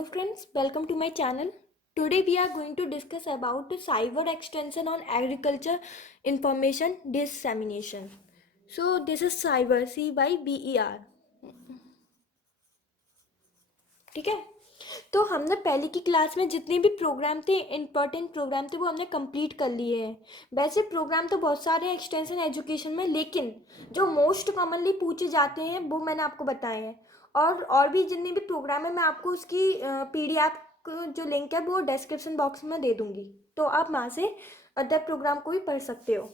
Hello friends, welcome to my channel. Today we are going to discuss about the cyber extension on agriculture information dissemination. So this is cyber CYBER. ठीक है। तो हमने पहले की class में जितने भी प्रोग्राम थे, इम्पोर्टेंट प्रोग्राम थे, वो हमने कंप्लीट कर लिए हैं। वैसे प्रोग्राम तो बहुत सारे हैं एक्सटेंशन एजुकेशन में, लेकिन जो मोस्ट कॉमनली पूछे जाते हैं वो मैंने आपको बताए हैं। और भी जितने भी प्रोग्राम है मैं आपको उसकी पीडीएफ जो लिंक है वो डिस्क्रिप्शन बॉक्स में दे दूंगी, तो आप वहाँ से अदर प्रोग्राम को भी पढ़ सकते हो।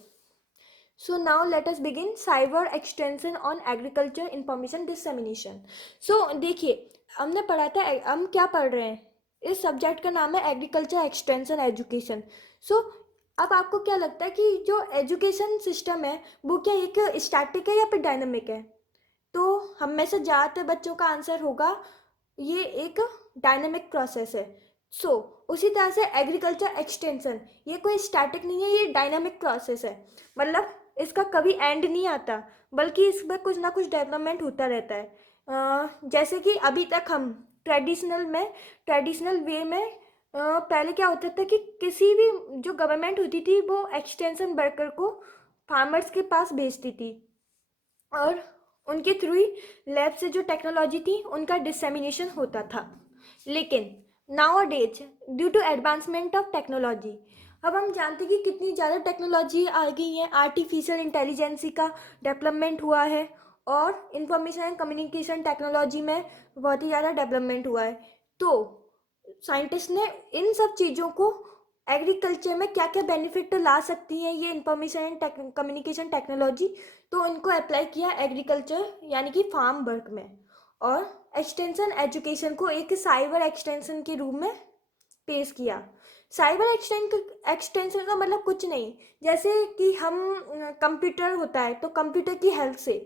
So now let us begin cyber extension on agriculture information dissemination. So देखिए, हमने पढ़ा था, हम क्या पढ़ रहे हैं, इस सब्जेक्ट का नाम है एग्रीकल्चर एक्सटेंशन एजुकेशन। सो अब आपको क्या लगता है कि जो एजुकेशन सिस्टम है वो क्या एक स्टैटिक है या फिर डायनामिक है? तो हम में से ज़्यादातर बच्चों का आंसर होगा ये एक डायनामिक प्रोसेस है। सो उसी तरह से एग्रीकल्चर एक्सटेंशन ये कोई स्टैटिक नहीं है, ये डायनामिक प्रोसेस है। मतलब इसका कभी एंड नहीं आता, बल्कि इसमें कुछ ना कुछ डेवलपमेंट होता रहता है। जैसे कि अभी तक हम ट्रेडिशनल वे में पहले क्या होता था कि किसी भी जो गवर्नमेंट होती थी वो एक्सटेंशन वर्कर को फार्मर्स के पास भेजती थी, और उनके थ्रू ही लैब से जो टेक्नोलॉजी थी उनका डिसेमिनेशन होता था। लेकिन nowadays due to advancement of technology, अब हम जानते हैं कि कितनी ज़्यादा टेक्नोलॉजी आ गई है, आर्टिफिशियल इंटेलिजेंसी का डेवलपमेंट हुआ है, और इंफॉर्मेशन एंड कम्युनिकेशन टेक्नोलॉजी में बहुत ही ज़्यादा डेवलपमेंट हुआ है। तो साइंटिस्ट ने इन सब चीज़ों को एग्रीकल्चर में क्या क्या बेनिफिट ला सकती हैं ये इंफॉर्मेशन एंड कम्युनिकेशन टेक्नोलॉजी, तो उनको अप्लाई किया एग्रीकल्चर यानी कि फार्म वर्क में, और एक्सटेंशन एजुकेशन को एक साइबर एक्सटेंशन के रूप में पेश किया। साइबर एक्सटेंशन का मतलब कुछ नहीं, जैसे कि हम कंप्यूटर होता है तो कंप्यूटर की हेल्प से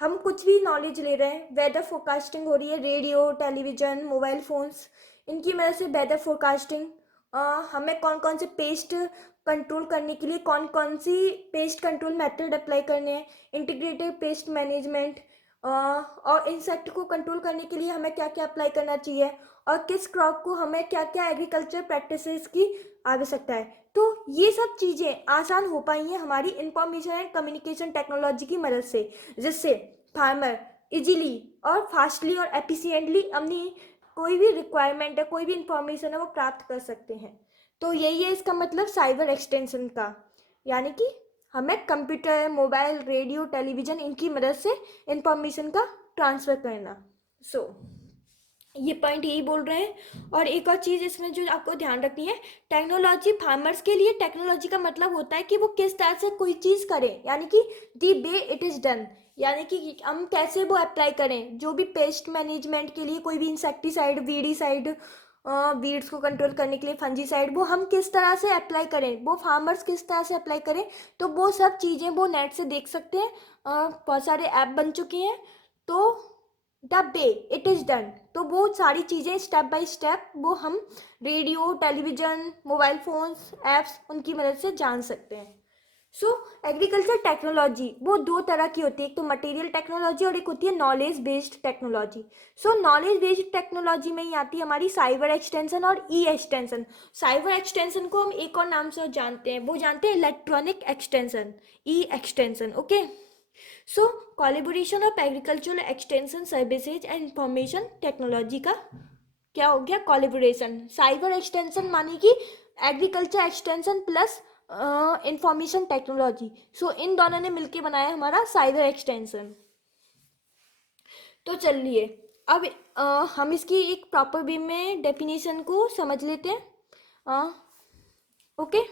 हम कुछ भी नॉलेज ले रहे हैं, वेदर फोरकास्टिंग हो रही है, रेडियो टेलीविज़न मोबाइल फ़ोन्स, इनकी वजह से वेदर फोरकास्टिंग, हमें कौन कौन से पेस्ट कंट्रोल करने के लिए कौन कौन सी पेस्ट कंट्रोल मेथड अप्लाई करने हैं, इंटीग्रेटेड पेस्ट मैनेजमेंट, और इंसेक्ट को कंट्रोल करने के लिए हमें क्या क्या अप्लाई करना चाहिए, और किस क्रॉप को हमें क्या क्या एग्रीकल्चर प्रैक्टिसेस की आवश्यकता है। तो ये सब चीज़ें आसान हो पाई हैं हमारी इंफॉर्मेशन एंड कम्युनिकेशन टेक्नोलॉजी की मदद से, जिससे फार्मर इजीली और फास्टली और एफिशिएंटली अपनी कोई भी रिक्वायरमेंट है, कोई भी इंफॉर्मेशन है वो प्राप्त कर सकते हैं। तो यही है इसका मतलब साइबर एक्सटेंशन का, यानी कि हमें कंप्यूटर मोबाइल रेडियो टेलीविज़न इनकी मदद से इंफॉर्मेशन का ट्रांसफ़र करना। सो ये पॉइंट यही बोल रहे हैं। और एक और चीज़ इसमें जो आपको ध्यान रखनी है, टेक्नोलॉजी फार्मर्स के लिए टेक्नोलॉजी का मतलब होता है कि वो किस तरह से कोई चीज़ करें, यानी कि दी वे इट इज़ डन, यानी कि हम कैसे वो अप्लाई करें। जो भी पेस्ट मैनेजमेंट के लिए कोई भी इंसेक्टिसाइड वीडीसाइड, वीड्स को कंट्रोल करने के लिए फंजीसाइड, वो हम किस तरह से अप्लाई करें, वो फार्मर्स किस तरह से अप्लाई करें, तो वो सब चीज़ें वो नेट से देख सकते हैं। बहुत सारे ऐप बन चुके हैं, तो the way it is done, तो वो सारी चीज़ें स्टेप बाय स्टेप वो हम radio television mobile phones apps उनकी मदद से जान सकते हैं। सो एग्रीकल्चर टेक्नोलॉजी वो दो तरह की होती है, एक तो मटेरियल टेक्नोलॉजी और एक होती है नॉलेज बेस्ड टेक्नोलॉजी। सो नॉलेज बेस्ड टेक्नोलॉजी में ही आती है हमारी साइबर एक्सटेंशन और ई एक्सटेंशन। साइबर एक्सटेंशन को हम एक और नाम से जानते हैं, वो जानते हैं electronic extension, e extension. Okay, so collaboration of agricultural extension services and information technology का क्या हो गया, कोलैबोरेशन। साइबर एक्सटेंशन माने कि agriculture extension plus information technology, so इन दोनों ने मिलके बनाया हमारा साइबर एक्सटेंशन। तो चलिए अब हम इसकी एक प्रॉपर वे में डेफिनेशन को समझ लेते हैं। Okay,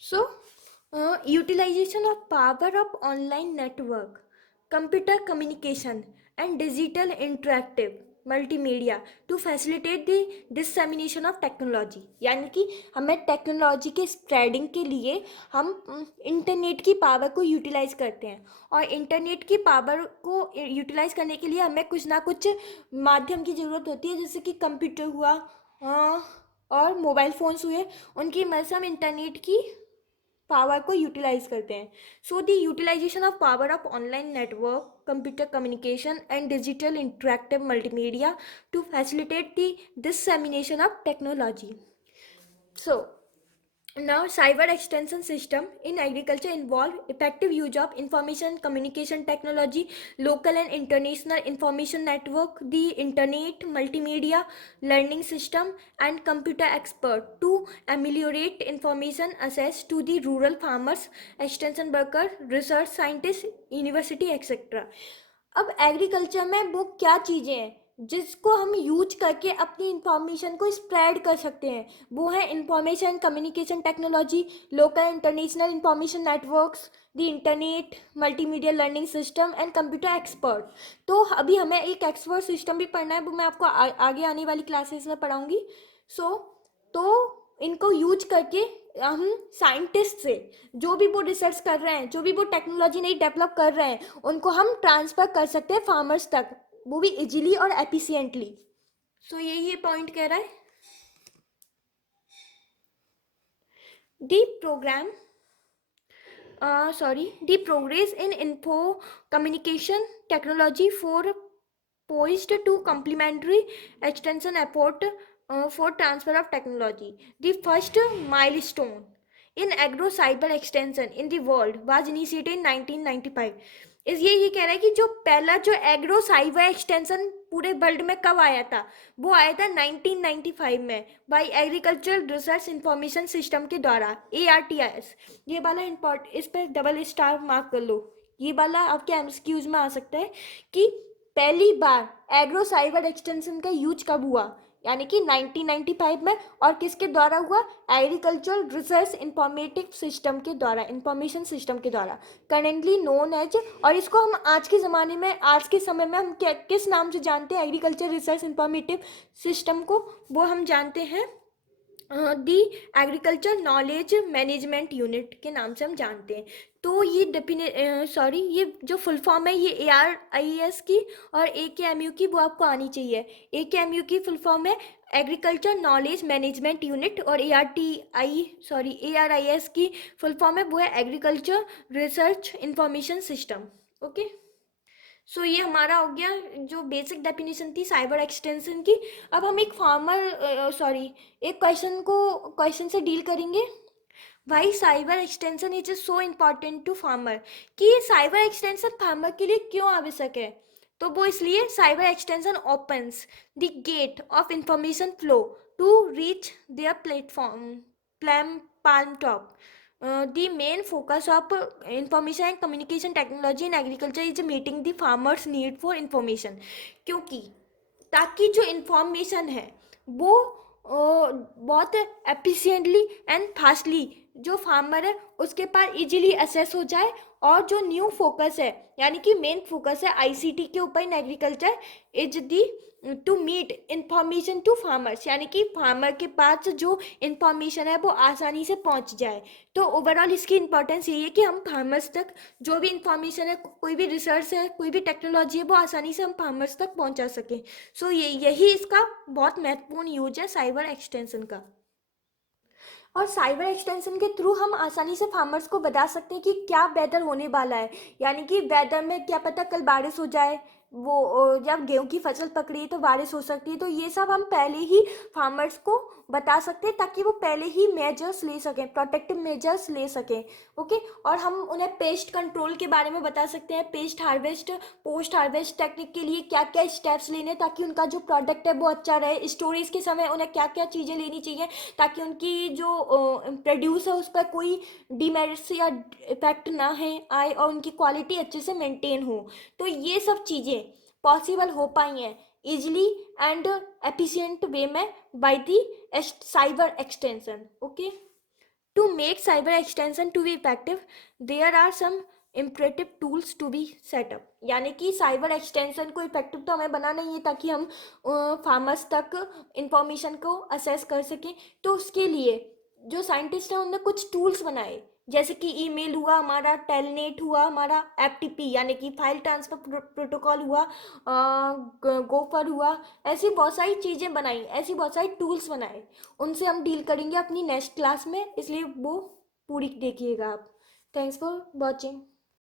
so utilization of power of online network, computer communication and digital interactive multimedia to facilitate the dissemination of technology, यानी कि हमें टेक्नोलॉजी के स्प्रेडिंग के लिए हम इंटरनेट की पावर को यूटिलाइज करते हैं, और इंटरनेट की पावर को यूटिलाइज करने के लिए हमें कुछ ना कुछ माध्यम की ज़रूरत होती है, जैसे कि कंप्यूटर हुआ, और मोबाइल फ़ोन्स हुए, उनकी मदद से हम इंटरनेट की पावर को यूटिलाइज करते हैं. So the utilisation of power of online network, computer communication and digital interactive multimedia to facilitate the dissemination of technology. So now cyber extension system in agriculture involve effective use of information communication technology, local and international information network, the internet, multimedia, learning system and computer expert to ameliorate information access to the rural farmers, extension worker, research scientists, university etc. अब agriculture में वो क्या चीज़ें हैं जिसको हम use करके अपनी इंफॉर्मेशन को स्प्रेड कर सकते हैं, वो है information communication technology, local international information networks, the internet, multimedia learning system and computer expert. तो अभी हमें एक एक्सपर्ट सिस्टम भी पढ़ना है, वो मैं आपको आगे आने वाली क्लासेस में पढ़ाऊँगी. तो इनको यूज करके हम साइंटिस्ट से जो भी वो रिसर्च कर रहे हैं, जो भी वो टेक्नोलॉजी नई डेवलप कर रहे हैं, उनको हम ट्रांसफ़र कर सकते हैं फार्मर्स तक, वो भी इजीली और एफिशिएंटली. सो ये पॉइंट कह रहा है. दी programme the progress in info communication technology for poised to complementary extension effort for transfer of technology. The first milestone in agro cyber extension in the world was initiated in 1995. ये कह रहा है कि जो पहला जो एग्रो साइबर एक्सटेंशन पूरे world में कब आया था, वो आया था 1995 में by agricultural research information system के द्वारा, ARTIS. ये वाला इस पर डबल स्टार मार्क कर लो, ये वाला आपके एमसीक्यूज में आ सकता है कि पहली बार एग्रो साइबर एक्सटेंशन का यूज कब हुआ, यानी कि 1995 में, और किसके द्वारा हुआ, एग्रीकल्चरल रिसर्च इंफॉर्मेटिव सिस्टम के द्वारा, इंफॉर्मेशन सिस्टम के द्वारा, करेंटली नोन एज. और इसको हम आज के ज़माने में, आज के समय में हम किस नाम से जानते हैं एग्रीकल्चर रिसर्च इंफॉर्मेटिव सिस्टम को, वो हम जानते हैं दी एग्रीकल्चर नॉलेज मैनेजमेंट यूनिट के नाम से हम जानते हैं. तो ये ये जो फुल फॉर्म है ये ARIS की और AKMU की, वो आपको आनी चाहिए. AKMU की फुल फॉर्म है एग्रीकल्चर नॉलेज मैनेजमेंट यूनिट, और ARIS की फुल फॉर्म है वो है agriculture research information system. Okay. So ये हमारा हो गया जो बेसिक डेफिनेशन थी साइबर एक्सटेंशन की. अब हम एक एक क्वेश्चन से डील करेंगे. Why cyber extension is so important to farmer, कि साइबर एक्सटेंशन फार्मर के लिए क्यों आवश्यक है. तो वो इसलिए cyber extension opens the gate of information flow to reach their platform palm top. The main focus of information and communication technology in agriculture is meeting the farmers need for information. क्योंकि ताकि जो information है वो बहुत efficiently and fastly जो farmer है उसके पास easily access हो जाए. और जो न्यू फोकस है, यानी कि मेन फोकस है ICT के ऊपर in agriculture, is the to meet information to farmers, यानी कि फार्मर के पास जो इंफॉर्मेशन है वो आसानी से पहुंच जाए. तो ओवरऑल इसकी इंपॉर्टेंस यही है कि हम फार्मर्स तक जो भी इंफॉर्मेशन है, कोई भी रिसर्च है, कोई भी टेक्नोलॉजी है, वो आसानी से हम फार्मर्स तक पहुंचा सकें. सो यही इसका बहुत महत्वपूर्ण यूज है साइबर एक्सटेंशन का. और साइबर एक्सटेंशन के थ्रू हम आसानी से फार्मर्स को बता सकते हैं कि क्या वेदर होने वाला है, यानी कि वेदर में क्या पता कल बारिश हो जाए, वो जब गेहूं की फसल पकड़ी तो बारिश हो सकती है. तो ये सब हम पहले ही फार्मर्स को बता सकते हैं ताकि वो पहले ही मेजर्स ले सकें, प्रोटेक्टिव मेजर्स ले सकें. ओके. और हम उन्हें पेस्ट कंट्रोल के बारे में बता सकते हैं, paste harvest, post harvest technique के लिए क्या क्या स्टेप्स लेने ताकि उनका जो प्रोडक्ट है वो अच्छा रहे. स्टोरेज के समय उन्हें क्या क्या चीज़ें लेनी चाहिए ताकि उनकी जो प्रोड्यूस है उस पर कोई डीमेरिट्स या इफेक्ट ना है आए और उनकी क्वालिटी अच्छे से मेंटेन हो. तो ये सब चीज़ें पॉसिबल हो पाई हैं इजिली एंड एफिशिएंट वे में by the cyber extension. Okay. To make cyber extension to be effective there are some imperative tools to be setup, यानी कि साइबर एक्सटेंशन को इफेक्टिव तो हमें बनाना ही है ताकि हम फार्मर्स तक इंफॉर्मेशन को असेस कर सकें. तो उसके लिए जो साइंटिस्ट हैं उन्होंने कुछ टूल्स बनाए, जैसे कि ईमेल हुआ हमारा, टेलनेट हुआ हमारा, FTP यानी कि फाइल ट्रांसफर प्रोटोकॉल हुआ, गोफर हुआ. ऐसी बहुत सारी चीज़ें बनाई, ऐसी बहुत सारी टूल्स बनाए. उनसे हम डील करेंगे अपनी नेक्स्ट क्लास में, इसलिए वो पूरी देखिएगा आप। Thanks for watching.